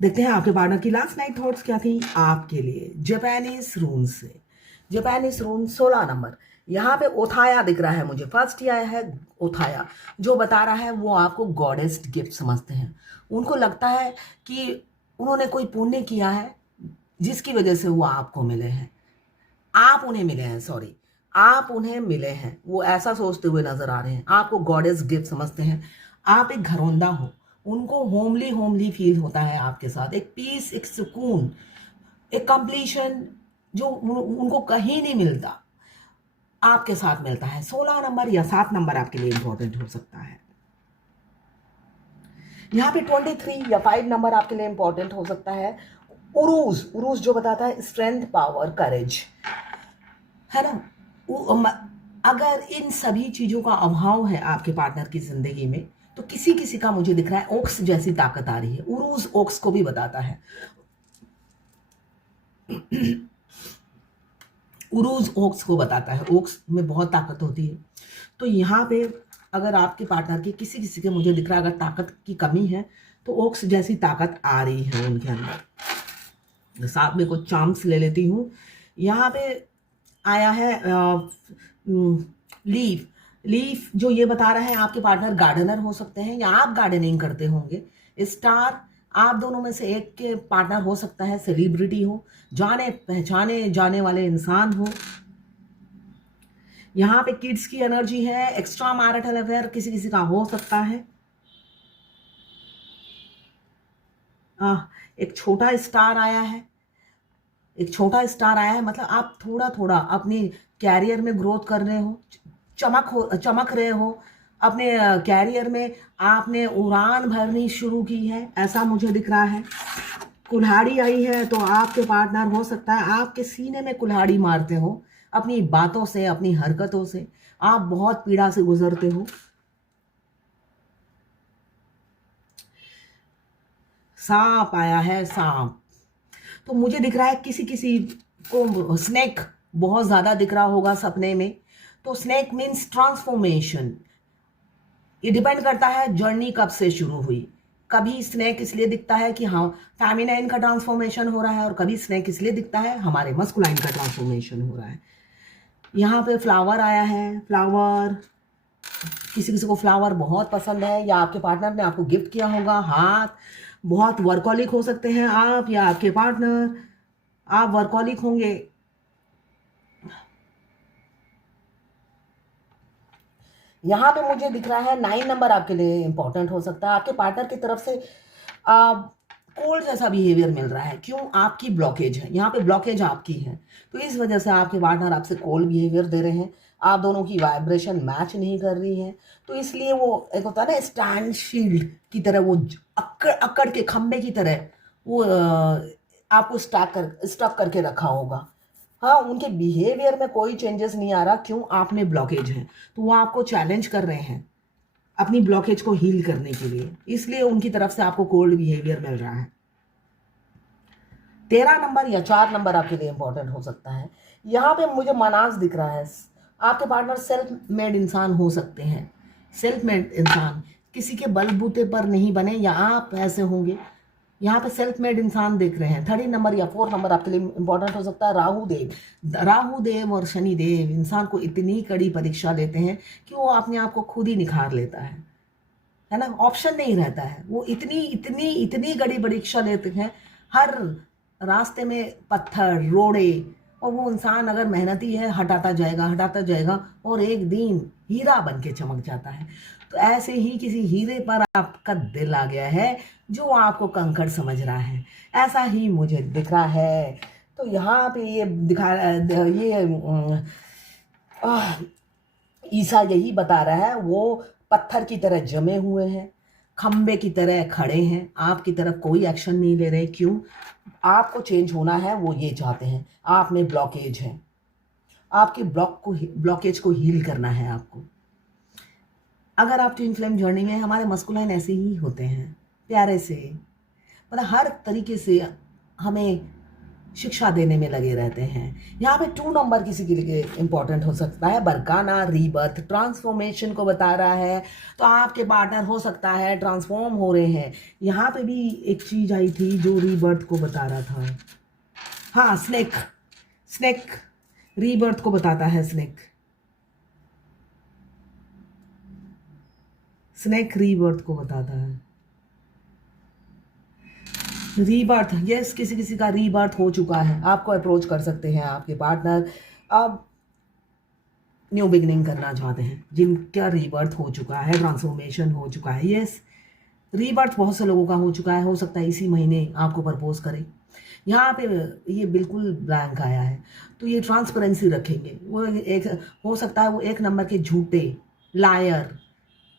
देखते हैं आपके पार्टनर की लास्ट नाइट थॉट्स क्या थी आपके लिए जापानीज रून से। जापानीज रून 16 नंबर। यहाँ पे ओथाया दिख रहा है मुझे, फर्स्ट ही आया है ओथाया, जो बता रहा है वो आपको गॉडेस गिफ्ट समझते हैं। उनको लगता है कि उन्होंने कोई पुण्य किया है जिसकी वजह से वो आपको मिले हैं, आप उन्हें मिले हैं, सॉरी, आप उन्हें मिले हैं, वो ऐसा सोचते हुए नजर आ रहे हैं, आपको गॉडेस गिफ्ट समझते हैं। आप एक घरौंदा हो, उनको होमली होमली फील होता है आपके साथ, एक पीस, एक सुकून, एक कंप्लीशन जो उनको कहीं नहीं मिलता, आपके साथ मिलता है। 16 नंबर या 7 नंबर आपके लिए इंपॉर्टेंट हो सकता है। यहाँ पे 23 या 5 नंबर आपके लिए इंपॉर्टेंट हो सकता है। उरूज, उरूज जो बताता है स्ट्रेंथ, पावर, करेज, है ना। अगर इन सभी चीजों का अभाव है आपके पार्टनर की जिंदगी में, तो किसी किसी का मुझे दिख रहा है ओक्स जैसी ताकत आ रही है। उरूज ओक्स को भी बताता है, उरूज ओक्स को बताता है, ओक्स में बहुत ताकत होती है। तो यहाँ पे अगर आपके पार्टनर की किसी किसी के मुझे दिख रहा है अगर ताकत की कमी है, तो ओक्स जैसी ताकत आ रही है उनके अंदर। साथ में कुछ चार्म्स ले लेती हूँ। यहाँ पे आया है लीफ। लीफ जो ये बता रहा है आपके पार्टनर गार्डनर हो सकते हैं या आप गार्डनिंग करते होंगे। स्टार, आप दोनों में से एक के पार्टनर हो सकता है सेलिब्रिटी हो, जाने पहचाने जाने वाले इंसान हो। यहाँ पे किड्स की एनर्जी है, एक्स्ट्रा मैरिटल अफेयर किसी किसी का हो सकता है। एक छोटा स्टार आया है, एक छोटा स्टार आया है, मतलब आप थोड़ा थोड़ा अपने कैरियर में ग्रोथ कर रहे हो, चमक रहे हो अपने कैरियर में, आपने उड़ान भरनी शुरू की है, ऐसा मुझे दिख रहा है। कुल्हाड़ी आई है, तो आपके पार्टनर हो सकता है आपके सीने में कुल्हाड़ी मारते हो अपनी बातों से, अपनी हरकतों से, आप बहुत पीड़ा से गुजरते हो। सांप आया है, सांप, तो मुझे दिख रहा है किसी किसी को स्नेक बहुत ज्यादा दिख रहा होगा सपने में। तो स्नेक मीन्स ट्रांसफॉर्मेशन। ये डिपेंड करता है जर्नी कब से शुरू हुई। कभी स्नेक इसलिए दिखता है कि हाँ फेमिनाइन का ट्रांसफॉर्मेशन हो रहा है, और कभी स्नेक इसलिए दिखता है हमारे मस्कुलाइन का ट्रांसफॉर्मेशन हो रहा है। यहाँ पे फ्लावर आया है, फ्लावर, किसी किसी को फ्लावर बहुत पसंद है या आपके पार्टनर ने आपको गिफ्ट किया होगा। हाथ, बहुत वर्कॉलिक हो सकते हैं आप या आपके पार्टनर, आप वर्कॉलिक होंगे। यहाँ पे मुझे दिख रहा है 9 नंबर आपके लिए इंपॉर्टेंट हो सकता है। आपके पार्टनर की तरफ से कोल्ड जैसा बिहेवियर मिल रहा है। क्यों? आपकी ब्लॉकेज है, यहाँ पे ब्लॉकेज आपकी है, तो इस वजह से आपके पार्टनर आपसे कोल्ड बिहेवियर दे रहे हैं। आप दोनों की वाइब्रेशन मैच नहीं कर रही है, तो इसलिए वो एक होता है ना स्टैंड शील्ड की तरह, वो अकड़ अकड़ के खंबे की तरह वो आपको स्टक करके रखा होगा। हाँ, उनके बिहेवियर में कोई चेंजेस नहीं आ रहा। क्यों? आप में ब्लॉकेज है, तो वो आपको चैलेंज कर रहे हैं अपनी ब्लॉकेज को हील करने के लिए, इसलिए उनकी तरफ से आपको कोल्ड बिहेवियर मिल रहा है। 13 नंबर या 4 नंबर आपके लिए इंपॉर्टेंट हो सकता है। यहाँ पे मुझे मनाज दिख रहा है। आपके पार्टनर सेल्फ मेड इंसान हो सकते हैं। सेल्फ मेड इंसान, किसी के बलबूते पर नहीं बने, या आप ऐसे होंगे। यहाँ पे सेल्फ मेड इंसान देख रहे हैं। 30 नंबर या 4 नंबर आपके लिए इंपॉर्टेंट हो सकता है। राहु देव, राहु देव और शनि देव इंसान को इतनी कड़ी परीक्षा देते हैं कि वो अपने आप को खुद ही निखार लेता है ना, ऑप्शन नहीं रहता है। वो इतनी इतनी इतनी कड़ी परीक्षा लेते हैं, हर रास्ते में पत्थर रोड़े, और वो इंसान अगर मेहनती है हटाता जाएगा और एक दिन हीरा बन के चमक जाता है। तो ऐसे ही किसी हीरे पर आपका दिल आ गया है जो आपको कंकड़ समझ रहा है, ऐसा ही मुझे दिख रहा है। तो यहाँ पे ये दिखा, ये ईसा यही बता रहा है, वो पत्थर की तरह जमे हुए हैं, खंबे की तरह खड़े हैं, आपकी तरफ कोई एक्शन नहीं ले रहे। क्यों? आपको चेंज होना है, वो ये चाहते हैं। आप में ब्लॉकेज है, आपके ब्लॉकेज को हील करना है आपको। अगर आप ट्विन फ्लेम जर्नी में, हमारे मस्कुलाइन ऐसे ही होते हैं, प्यारे से, मतलब हर तरीके से हमें शिक्षा देने में लगे रहते हैं। यहाँ पे 2 नंबर किसी के लिए इंपॉर्टेंट हो सकता है, बरकाना रीबर्थ, ट्रांसफॉर्मेशन को बता रहा है। तो आपके पार्टनर हो सकता है ट्रांसफॉर्म हो रहे हैं। यहाँ पे भी एक चीज आई थी जो रीबर्थ को बता रहा था। हाँ, स्नेक, स्नेक रीबर्थ को बताता है। स्नेक, स्नेक रीबर्थ को बताता है। रीबर्थ, यस, किसी किसी का रीबर्थ हो चुका है, आपको अप्रोच कर सकते हैं आपके पार्टनर। अब न्यू बिगिनिंग करना चाहते हैं, जिनका रीबर्थ हो चुका है, ट्रांसफॉर्मेशन हो चुका है। यस, रीबर्थ बहुत से लोगों का हो चुका है, हो सकता है इसी महीने आपको प्रपोज करें। यहाँ पे ये बिल्कुल ब्लैंक आया है, तो ये ट्रांसपेरेंसी रखेंगे। वो एक हो सकता है वो 1 नंबर के झूठे, लायर,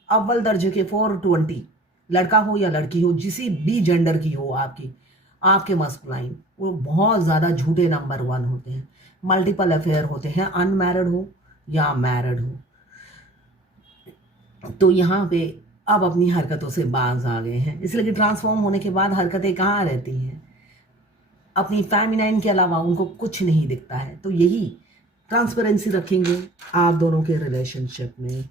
अव्वल दर्जे के 420, लड़का हो या लड़की हो, जिसी भी जेंडर की हो आपकी, आपके मस्कुलाइन, वो बहुत ज़्यादा झूठे नंबर 1 होते हैं। मल्टीपल अफेयर होते हैं, अनमैरिड हो या मैरिड हो। तो यहाँ पे अब अपनी हरकतों से बाज आ गए हैं, इसलिए कि ट्रांसफॉर्म होने के बाद हरकतें कहाँ रहती हैं, अपनी फेमिनाइन के अलावा उनको कुछ नहीं दिखता है। तो यही ट्रांसपेरेंसी रखेंगे आप दोनों के रिलेशनशिप में।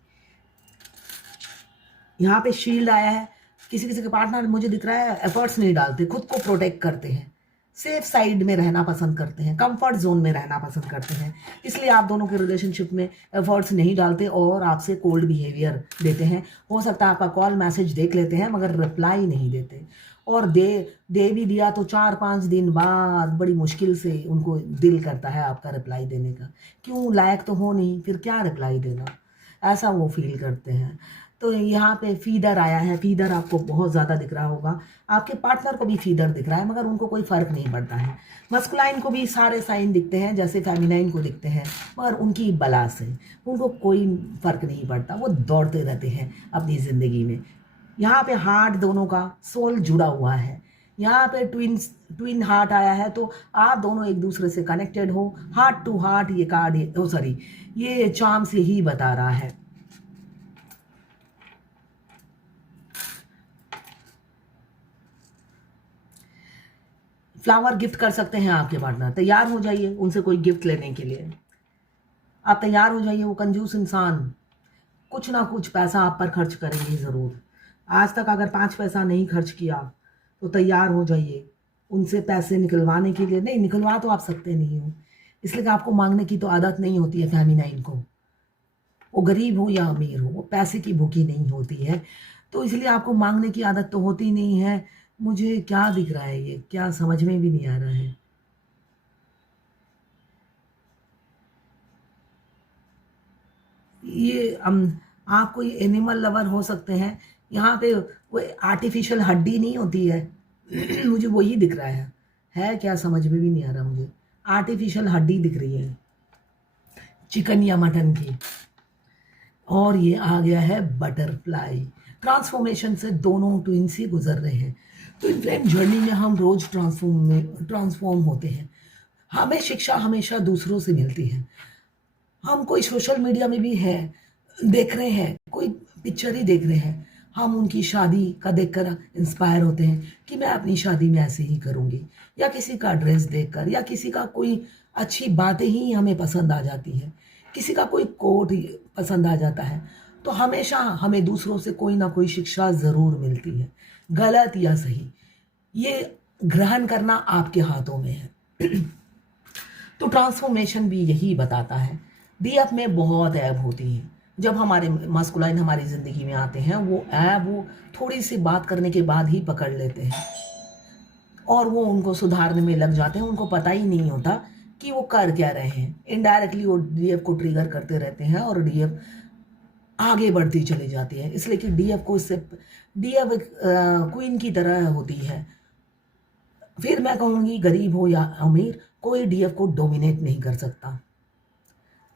यहाँ पे शील्ड आया है, किसी किसी के पार्टनर मुझे दिख रहा है एफर्ट्स नहीं डालते, खुद को प्रोटेक्ट करते हैं, सेफ साइड में रहना पसंद करते हैं, कंफर्ट जोन में रहना पसंद करते हैं, इसलिए आप दोनों के रिलेशनशिप में एफर्ट्स नहीं डालते और आपसे कोल्ड बिहेवियर देते हैं। हो सकता है आपका कॉल मैसेज देख लेते हैं मगर रिप्लाई नहीं देते, और दे भी दिया तो 4-5 दिन बाद बड़ी मुश्किल से उनको दिल करता है आपका रिप्लाई देने का। क्यों, लायक तो हो नहीं, फिर क्या रिप्लाई देना, ऐसा वो फील करते हैं। तो यहाँ पे फीडर आया है, फीडर आपको बहुत ज़्यादा दिख रहा होगा, आपके पार्टनर को भी फीडर दिख रहा है मगर उनको कोई फ़र्क नहीं पड़ता है। मस्कुलाइन को भी सारे साइन दिखते हैं जैसे फेमिनाइन को दिखते हैं, मगर उनकी बला से उनको कोई फ़र्क नहीं पड़ता, वो दौड़ते रहते हैं अपनी ज़िंदगी में। यहाँ पे हार्ट दोनों का सोल जुड़ा हुआ है, यहाँ पे ट्विन हार्ट आया है, तो आप दोनों एक दूसरे से कनेक्टेड हो, हार्ट टू हार्ट। ये कार्ड, ओ सॉरी, ये चार्म से ही बता रहा है। फ्लावर गिफ्ट कर सकते हैं आपके पार्टनर, तैयार हो जाइए उनसे कोई गिफ्ट लेने के लिए, आप तैयार हो जाइए। वो कंजूस इंसान कुछ ना कुछ पैसा आप पर खर्च करेंगे ज़रूर। आज तक अगर 5 पैसा नहीं खर्च किया तो तैयार हो जाइए उनसे पैसे निकलवाने के लिए। नहीं, निकलवा तो आप सकते नहीं हो, इसलिए कि आपको मांगने की तो आदत नहीं होती है फेमिनाइन को, वो गरीब हो या अमीर हो, वो पैसे की भूखी नहीं होती है, तो इसलिए आपको मांगने की आदत तो होती नहीं है। मुझे क्या दिख रहा है, ये क्या समझ में भी नहीं आ रहा है। ये आप कोई एनिमल लवर हो सकते हैं, यहाँ पे कोई आर्टिफिशियल हड्डी नहीं होती है मुझे वही दिख रहा है क्या समझ में भी नहीं आ रहा मुझे। आर्टिफिशियल हड्डी दिख रही है चिकन या मटन की, और ये आ गया है बटरफ्लाई। ट्रांसफॉर्मेशन से दोनों ट्विंस ही गुजर रहे हैं। तो फ्लेम जर्नी में हम रोज ट्रांसफॉर्म होते हैं, हमें शिक्षा हमेशा दूसरों से मिलती है। हम कोई सोशल मीडिया में भी है देख रहे हैं, कोई पिक्चर ही देख रहे हैं, हम उनकी शादी का देखकर इंस्पायर होते हैं कि मैं अपनी शादी में ऐसे ही करूँगी, या किसी का ड्रेस देखकर, या किसी का कोई अच्छी बातें ही हमें पसंद आ जाती हैं, किसी का कोई कोट पसंद आ जाता है। तो हमेशा हमें दूसरों से कोई ना कोई शिक्षा ज़रूर मिलती है, गलत या सही, ये ग्रहण करना आपके हाथों में है तो ट्रांसफॉर्मेशन भी यही बताता है। डीएफ में बहुत ऐब होती हैं, जब हमारे मस्कुलाइन हमारी ज़िंदगी में आते हैं, वो ऐब वो थोड़ी सी बात करने के बाद ही पकड़ लेते हैं और वो उनको सुधारने में लग जाते हैं। उनको पता ही नहीं होता कि वो कर क्या रहे हैं, इनडायरेक्टली वो डीएफ को ट्रिगर करते रहते हैं और डीएफ आगे बढ़ती चली जाती है। इसलिए कि डीएफ को इससे डीएफ क्वीन की तरह होती है। फिर मैं कहूँगी गरीब हो या अमीर, कोई डीएफ को डोमिनेट नहीं कर सकता,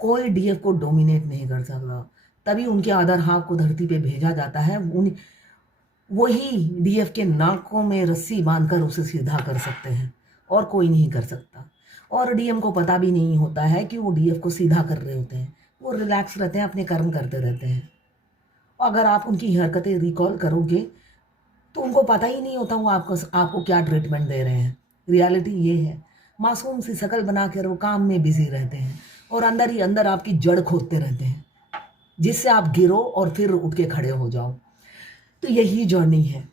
कोई डीएफ को डोमिनेट नहीं कर सकता। तभी उनके आदर हाथ को धरती पे भेजा जाता है, उन वही डीएफ के नाकों में रस्सी बांधकर उसे सीधा कर सकते हैं और कोई नहीं कर सकता। और डीएम को पता भी नहीं होता है कि वो डीएफ को सीधा कर रहे होते हैं, वो रिलैक्स रहते हैं, अपने कर्म करते रहते हैं। और अगर आप उनकी हरकतें रिकॉल करोगे तो उनको पता ही नहीं होता वो आपको क्या ट्रीटमेंट दे रहे हैं। रियलिटी ये है, मासूम सी शक्ल बनाकर वो काम में बिजी रहते हैं और अंदर ही अंदर आपकी जड़ खोदते रहते हैं, जिससे आप गिरो और फिर उठ के खड़े हो जाओ। तो यही जर्नी है।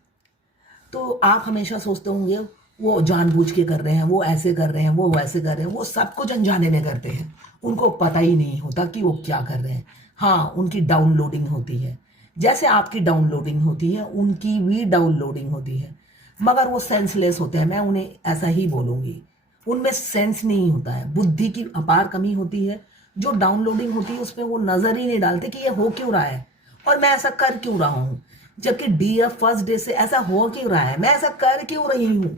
तो आप हमेशा सोचते होंगे वो जानबूझ के कर रहे हैं, वो ऐसे कर रहे हैं, वो वैसे कर रहे हैं। वो सब कुछ अनजाने में करते हैं, उनको पता ही नहीं होता कि वो क्या कर रहे हैं। हाँ, उनकी डाउनलोडिंग होती है, जैसे आपकी डाउनलोडिंग होती है उनकी भी डाउनलोडिंग होती है, मगर वो सेंसलेस होते हैं। मैं उन्हें ऐसा ही बोलूँगी, उनमें सेंस नहीं होता है, बुद्धि की अपार कमी होती है। जो डाउनलोडिंग होती है उसमें वो नज़र ही नहीं डालते कि ये हो क्यों रहा है और मैं ऐसा कर क्यों रहा हूँ, जबकि डीएफ फर्स्ट डे से ऐसा हो क्यों रहा है, मैं ऐसा कर क्यों रही हूँ।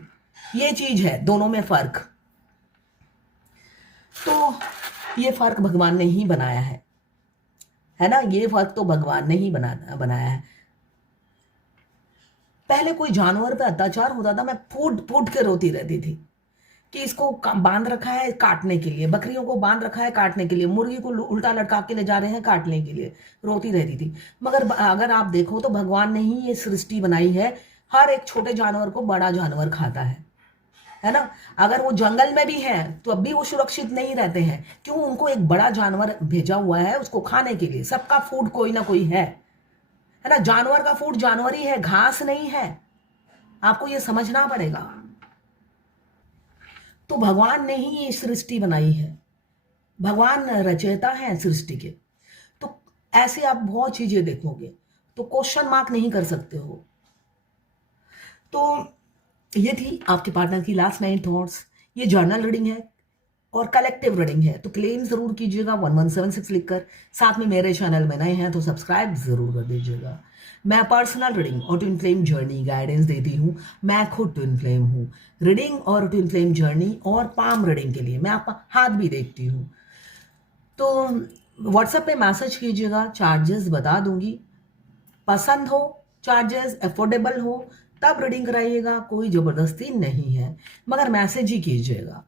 ये चीज है, दोनों में फर्क। तो ये फर्क भगवान ने ही बनाया है ना। ये फर्क तो भगवान ने ही बनाया है। पहले कोई जानवर पे अत्याचार होता था, मैं फूट फूट के रोती रहती थी कि इसको बांध रखा है काटने के लिए, बकरियों को बांध रखा है काटने के लिए, मुर्गी को उल्टा लटका के ले जा रहे हैं काटने के लिए, रोती रहती थी। मगर अगर आप देखो तो भगवान ने ही ये सृष्टि बनाई है, हर एक छोटे जानवर को बड़ा जानवर खाता है ना। अगर वो जंगल में भी हैं तो अब भी वो सुरक्षित नहीं रहते हैं, क्यों? उनको एक बड़ा जानवर भेजा हुआ है उसको खाने के लिए। सबका फूड कोई ना कोई है ना। जानवर का फूड जानवर ही है, घास नहीं है। आपको ये समझना पड़ेगा। तो भगवान ने ही ये सृष्टि बनाई है, भगवान रचयिता है सृष्टि के। तो ऐसे आप बहुत चीजें देखोगे तो क्वेश्चन मार्क नहीं कर सकते हो। तो ये थी आपके पार्टनर की लास्ट 9 थॉट्स। ये जर्नल रीडिंग है और कलेक्टिव रीडिंग है, तो क्लेम जरूर कीजिएगा 1176 लिखकर। साथ में मेरे चैनल में नए हैं तो सब्सक्राइब जरूर कर दीजिएगा। मैं पर्सनल रीडिंग और ट्विन फ्लेम जर्नी गाइडेंस देती हूँ। मैं खुद ट्विन फ्लेम हूँ। रीडिंग और ट्विन फ्लेम जर्नी और पाम रीडिंग के लिए मैं आपका हाथ भी देखती हूँ। तो व्हाट्सएप पे मैसेज कीजिएगा, चार्जेस बता दूंगी। पसंद हो, चार्जेस अफोर्डेबल हो तब रीडिंग कराइएगा, कोई जबरदस्ती नहीं है, मगर मैसेज ही कीजिएगा।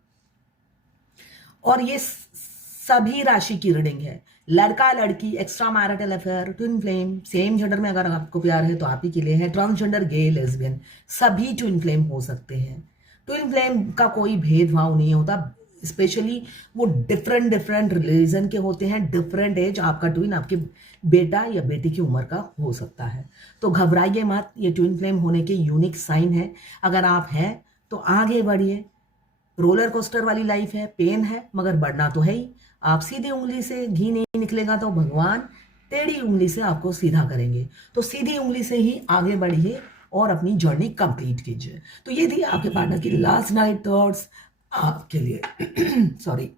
और ये सभी राशि की रीडिंग है, लड़का लड़की, extra marital affair, twin flame, same gender में अगर आपको प्यार है तो आप ही के लिए है, ट्रांसजेंडर, गे, लेस्बियन, सभी ट्विन फ्लेम हो सकते हैं। ट्विन फ्लेम का कोई भेदभाव नहीं होता, स्पेशली वो डिफरेंट रिलीजन के होते हैं, डिफरेंट एज। आपका ट्विन आपके बेटा या बेटी की उम्र का हो सकता है, तो घबराइए मत। ये ट्विन फ्लेम होने के यूनिक साइन है। अगर आप हैं तो आगे बढ़िए। रोलर कोस्टर वाली लाइफ है, पेन है, मगर बढ़ना तो है ही। आप सीधी उंगली से घी नहीं निकलेगा तो भगवान टेढ़ी उंगली से आपको सीधा करेंगे। तो सीधी उंगली से ही आगे बढ़िए और अपनी जर्नी कंप्लीट कीजिए। तो ये थी आपके पार्टनर की लास्ट नाइट थॉट्स आपके लिए। सॉरी।